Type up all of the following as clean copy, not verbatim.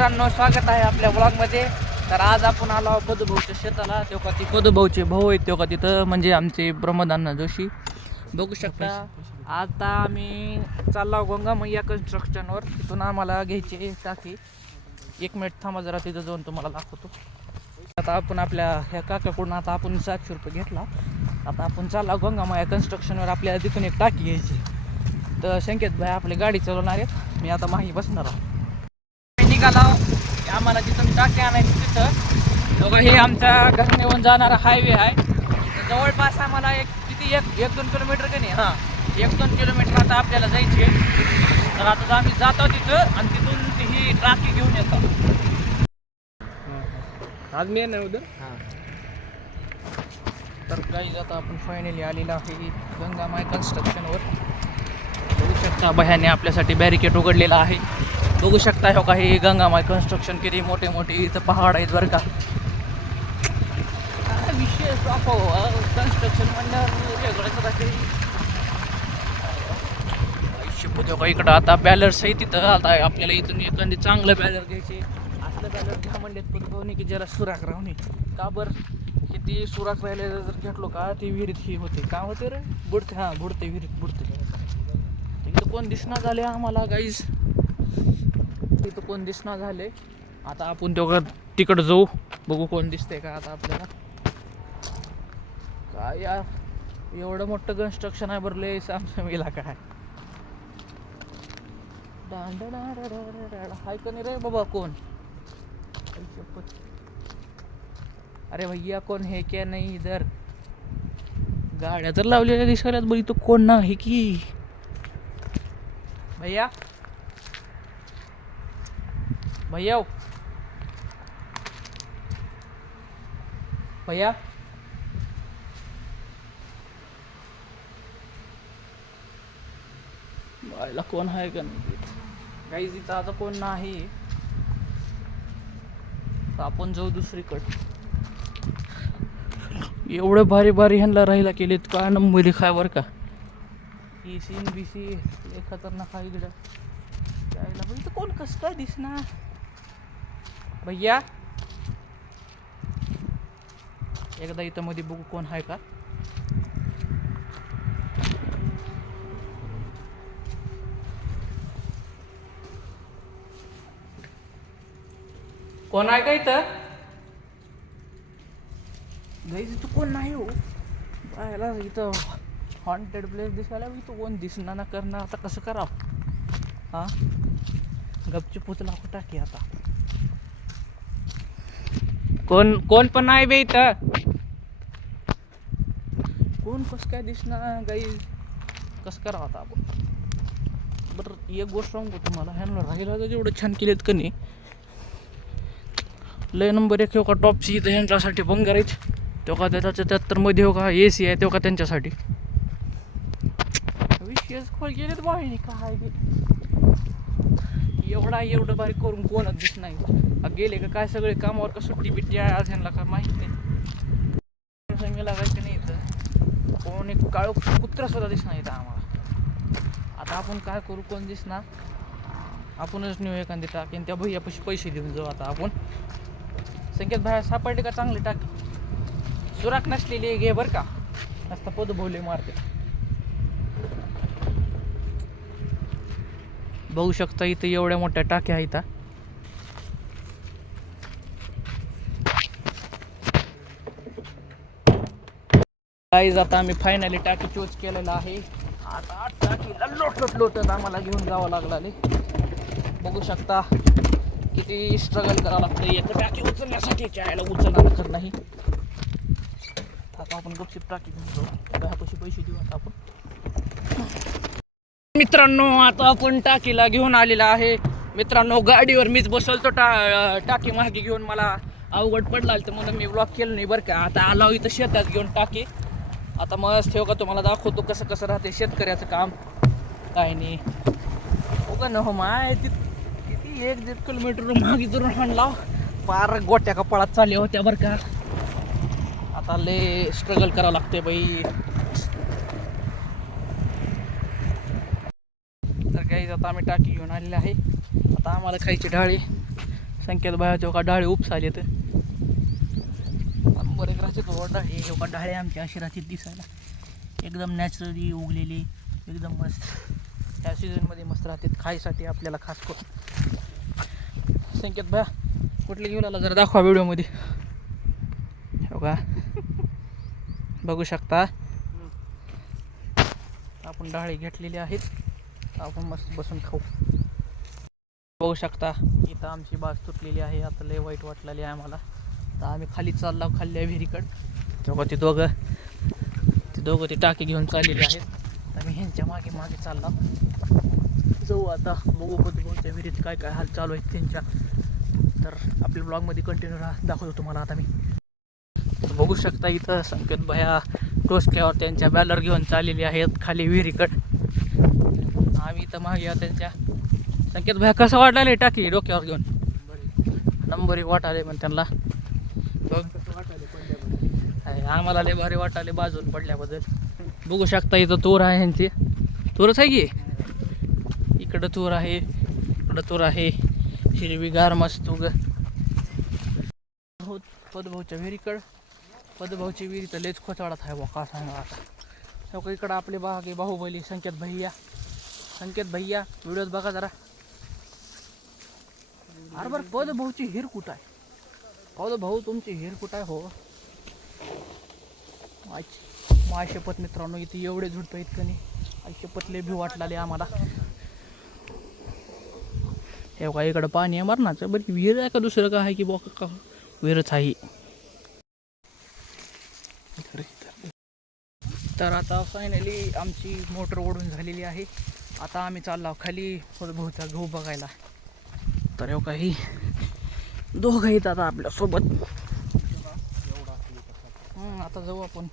मित्रांनो, स्वागत आहे आपल्या ब्लॉगमध्ये. तर आज आपण आलो आहोत पदूभाऊच्या शेताला. तेव्हा ती पदूभाऊचे भाऊ आहेत तेव्हा तिथं, म्हणजे आमचे ब्रह्मदान जोशी. बघू शकता. आता आम्ही चाललो गंगामय्या कन्स्ट्रक्शनवर. तिथून आम्हाला घ्यायची टाकी. 1 मिनिट थांबा जरा, तिथं जाऊन तुम्हाला दाखवतो. आता आपण आपल्या ह्या काकाकडून आता आपण 700 रुपये घेतला. आता आपण चाललो गंगामय्या कन्स्ट्रक्शनवर. आपल्याला तिथून एक टाकी घ्यायची. तर संकेत भाई आपली गाडी चालवणार आहेत. मी आता माही बसणार आहे. निघाला आम्हाला तिथून टाकी आणायची. तिथं बघा, हे आमच्या घराण्याहून जाणारा हायवे आहे. जवळपास आम्हाला किती 1-2 किलोमीटर का नाही, हां 1-2 किलोमीटर आता आपल्याला जायची आहे. तर आता आम्ही जातो तिथं आणि तिथून ही टाकी घेऊन येतो. आज मी नाही उद्या. हां, तर काही आता आपण फायनली आलेला आहे गंगामाय कन्स्ट्रक्शनवर. बघू शकता भयाने आपल्यासाठी बॅरिकेड उघडलेला आहे. बघू शकता हो का, हे गंगामाय कन्स्ट्रक्शन किती मोठे मोठे इथं पहाड आहेत बरं का. विशेष कन्स्ट्रक्शन म्हणल्यावर वेगळंच राहते. शिपू का इकडं आता बॅलर्स आहे तिथं. आता आपल्याला इथून एखादी चांगलं बॅलर घ्यायचे. असलं बॅलर घ्या म्हणले पदभावनी की जरा सुराख राहणे. का बरं, किती सुराख राहिले जर घेतलो का ती विहिरीत ही होते. का होते रे, बुडते. हां, बुडते, विहिरीत बुडते. इथं कोण दिसणार झाले आम्हाला गाईज. तिथं कोण दिसणार झाले. आता आपण तिकडं जाऊ, बघू कोण दिसतंय का आता आपल्याला. काय यार, एवढं मोठं कन्स्ट्रक्शन आहे भरले सामसामीला. काय हाय का नाही रे बाबा कोण. अरे भैया कोण है क्या नाही इधर. गाड्या तर लावलेल्या दिसायला बरी, तो कोण ना आहे की भैया. भैया भैया बायला कोण आहे का नाही गाईज. इथं आता कोण नाही. आपण जाऊ दुसरीकडे. एवढं भारी भारी ह्यांना राहिला केलेत का नंबर लिखाय बरं का. ही सीन बीसी लय खतरनाक आहे इकडं. यायला पण इथं कोण कसं काय दिसणार भैया. एकदा इथं मध्ये बघू कोण आहे का. कोण आहे का इथं गाईज. इथं कोण नाही हो बायला. इथं हॉन्टेड प्लेस दिसायला इथं कोण दिसणार ना करणार. आता कसं करावं. हां, गपचूप पुतला टाकी. आता कोण पण नाही बे इथं. कोण कसं काय दिसणार गाईज. कसं करावं आता आपण. बरं एक गोष्ट सांगू तुम्हाला, ह्यांना राहिला तर जेवढं छान केलेत का नाही, लय नंबर 1 हो का टॉपची. इथं ह्यांच्यासाठी बंगार आहेत. तेव्हा त्याच्या 77 मध्ये हो का AC आहे तेव्हा त्यांच्यासाठी. विशेष खोल गेलेत बाहेर. काय एवढं बारीक करून कोणच दिसत नाही. गेले का काय सगळे कामावर का सुट्टी बिट्टी आहे आज ह्यांना काय माहीत नाही. संगीला लागायचं नाही इथं. कोण एक काळो कुत्रा सुद्धा दिसणार इथं आम्हाला. आता आपण काय करू, कोण दिसणार. आपणच नेऊ एखादी टाकी आणि त्या भैयापाशी पैसे देऊन जाऊ. आता आपण संकेत बाहेर सापडले का चांगली टाकी. सुराख नसलेली घे बरं का. नसता पद भोवले मारते. बघू शकता इथं एवढ्या मोठ्या टाक्या आहेत. गाईज आता आम्ही फायनली टाकी चूज केलेला आहे. आता टाकीला लोटत आम्हाला घेऊन जावं लागले. बघू शकता किती स्ट्रगल करावं लागतं एक टाकी उचलण्यासाठी. चायला उचलणार तर नाही. आता आपण गपचूप टाकी घेऊन जाऊ. दहापाशी पैसे देऊ आता आपण. मित्रांनो, आता आपण टाकीला घेऊन आलेला आहे. मित्रांनो, गाडीवर मीच बसवतो. टाकी मागे घेऊन मला अवघड पडला तर म्हणून मी ब्लॉक केलं नाही बरं का. आता आलो इथं शेतात घेऊन टाकी. आता मस्त ठेव का तुम्हाला दाखवतो कसं कसं राहते शेतकऱ्याचं काम. काय नाही बघा न हो माय. किती 1-1.5 किलोमीटर मागे दुरून हाणला. पार गोट्या कपाळात चालल्या होत्या बरं का. आता लय स्ट्रगल करावं लागते बाई. तर काही आता आम्ही टाकी घेऊन आलेले आहे. आता आम्हाला खायची डाळी संकेत बाहेर का डाळे उपसा आले तर नंबर एक राहते तो डाळे का डाळे आमच्या अशी राहते दिसायला एकदम नॅचरली उगलेली एकदम मस्त. त्या सीझनमध्ये मस्त राहतात खायसाठी आपल्याला खास करून. संकेत भया कुठले घेऊन आला जरा दाखवा व्हिडिओमध्ये. हो का बघू शकता आपण डाळे घेतलेले आहेत. आपण मस्त बसून खाऊ. बघू शकता इथं आमची बाज तुटलेली आहे. आता लय वाईट वाटलेली आहे आम्हाला. तर आम्ही खाली चाललो खाल्ल्या विहिरीकडं. तेव्हा ते दोघं ते टाकी घेऊन चाललेले आहेत. तर मी ह्यांच्या मागे मागे चालला जाऊ. आता बघू बघूच्या विहिरीत काय काय हाल चालू आहेत त्यांच्या. तर आपल्या ब्लॉगमध्ये कंटिन्यू दाखवतो तुम्हाला. आता मी तर बघू शकता इथं संकेत भया टोचक्यावर त्यांच्या बॅलर घेऊन चाललेले आहेत खाली विहिरीकडं. आम्ही इथं मागे त्यांच्या. संकेत भया कसं वाटायला टाकी डोक्यावर घेऊन नंबर एक वाटाले पण त्यांना. आम्हाला लय भारी वाटाले बाजून पडल्याबद्दल. बघू शकता इथं तूर आहे ह्यांची. तूरच आहे की इकडं तूर आहे इकडं तूर आहे हिरवीगार मस्त उग. पदभाऊच्या विहिरीकडं. पदभाऊची विहिरी तर लयच खोचाळत आहे बा का सांगा आता. हो इकडं आपले बागे बाहुबली संकेत भैया. संकेत भैया व्हिडिओत बघा जरा. अरे बरं पदभाऊची हिर कुठं आहे. पदभाऊ तुमची हिर कुठं आहे हो. माझी शपथ मित्रांनो इथे एवढे झुडपं आहेत का नाही. आई शपथ लय भी वाटलेले आम्हाला. हे का इकडं पाणी आहे मरणाचं. बरं विहीर आहे का दुसरं का आहे की बॉ का विहीरच आहे. तर आता फायनली आमची मोटर ओढून झालेली आहे. आता आम्ही चाललो खाली पदभाऊचा गहू बघायला. तर हे काही दोघं आहेत आता आपल्यासोबत. आता जाऊ आपण.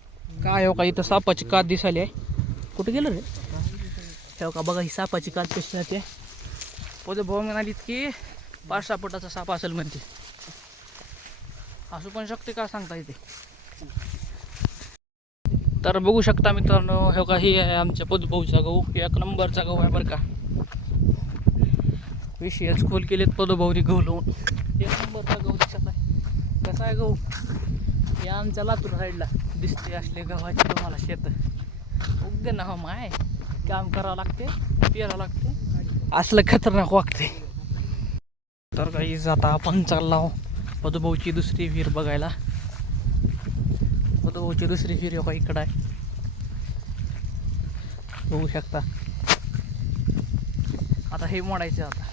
काय हो का इथं सापाची कात दिसायली आहे. कुठे गेलं रे. ठेव का बघा ही सापाची कात कशी राहते. पदभाऊ म्हणालीत की 5-6 फुटाचा साप असेल म्हणते. असू पण शकते का सांगता येते. तर बघू शकता मित्रांनो हे काही आहे आमच्या पदभाऊचा गहू. एक नंबरचा गहू आहे बरं का. विषयच खोल केलेत पदभाऊनी गहू लावून. एक नंबरचा गहू दिसत आहे. कसा आहे गहू हे आमच्या लातूर साईडला दिसते. असले गव्हाचे तुम्हाला शेत उगदे ना हो माय. काम करावं लागते पेरावं लागते असलं खतरनाक वागते. तर काही आता आपण चाललो पदभाऊची दुसरी विहीर बघायला. पदभाऊची दुसरी विहीर का इकडं आहे बघू शकता. आता हे मोडायचे आता.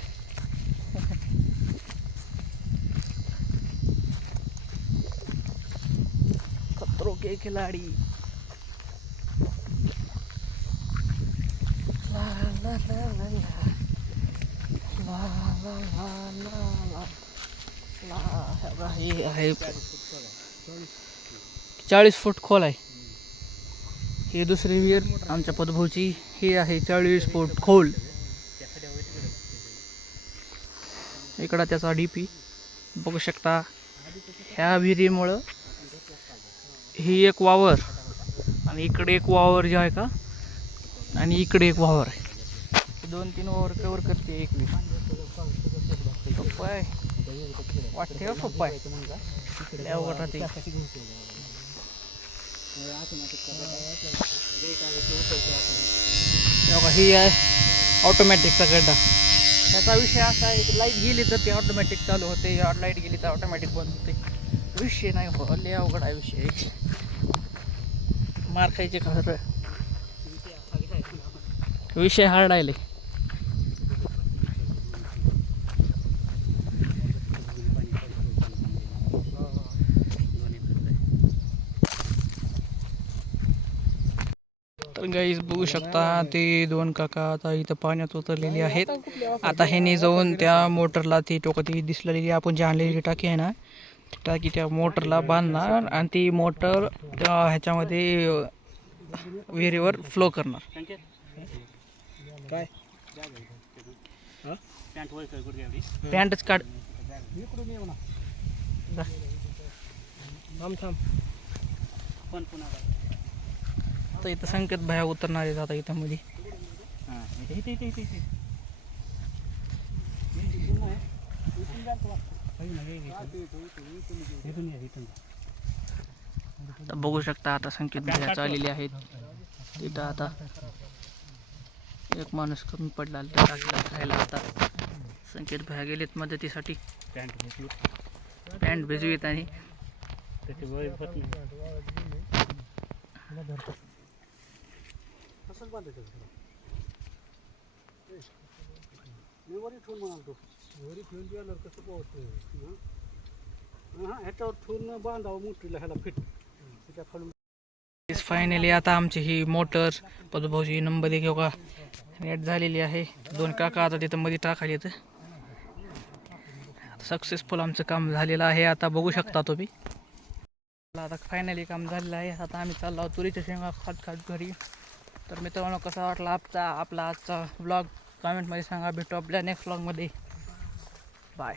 खतरों के खिलाडी. ला ला ला ला ला ला ला ला ला. हे आहे 40 फूट खोल आहे. ही दुसरी विहीर आमच्या पदभाऊची. ही आहे 40 फूट खोल. इकडं त्याचा डीपी बघू शकता. ह्या विहिरीमुळं ही एक वावर आणि इकडे एक वावर जे आहे का आणि इकडे एक वावर आहे. 2-3 वावर कवर करते एक विहीर. पप्पाय वाटते पप्पाय अवघड राहते. ही आहे ऑटोमॅटिकचा गड्डा. त्याचा विषय असा आहे की लाईट गेली तर ते ऑटोमॅटिक चालू होते. लाईट गेली तर ऑटोमॅटिक बंद होते. विषय नाही हो लय अवघड आहे विषय. मार खायचे खरं विषय हार्ड आहे. तर गाईज बघू शकता ते 2 काका आता इथं पाण्यात उतरलेली आहेत. आता ह्याने जाऊन त्या मोटरला ती ती दिसलेली आपण जी आणलेली टाकी आहे ना टाकी त्या मोटरला बांधणार आणि ती मोटर ह्याच्यामध्ये विहिरीवर फ्लो करणार. काय पॅन्टच काढ. आता इथं संकेत भया उतरणार आहेत आता इथं मध्ये. आता बघू शकता आता संकेत भैया चाललेले आहेत तिथं. आता एक माणूस कमी पडला टाकीला खायला. आता संकेत भैया गेलेत मदतीसाठी. पॅन्ट भिजवीत आणि फायनली आता आमची ही मोटर पदभाऊची नंबर 1 योगा नेट झालेली आहे. 2 काका आता तिथं मध्ये टाकायला येतं. सक्सेसफुल आमचं काम झालेलं आहे. आता बघू शकता तुम्ही. आता फायनली काम झालेलं आहे. आता आम्ही चाललो आहोत तुरीच्या शेंगा खात खात घरी. तर मित्रांनो कसा वाटला आपला आजचा व्लॉग कमेंटमध्ये सांगा. भेटू आपल्या नेक्स्ट व्लॉगमध्ये. बाय.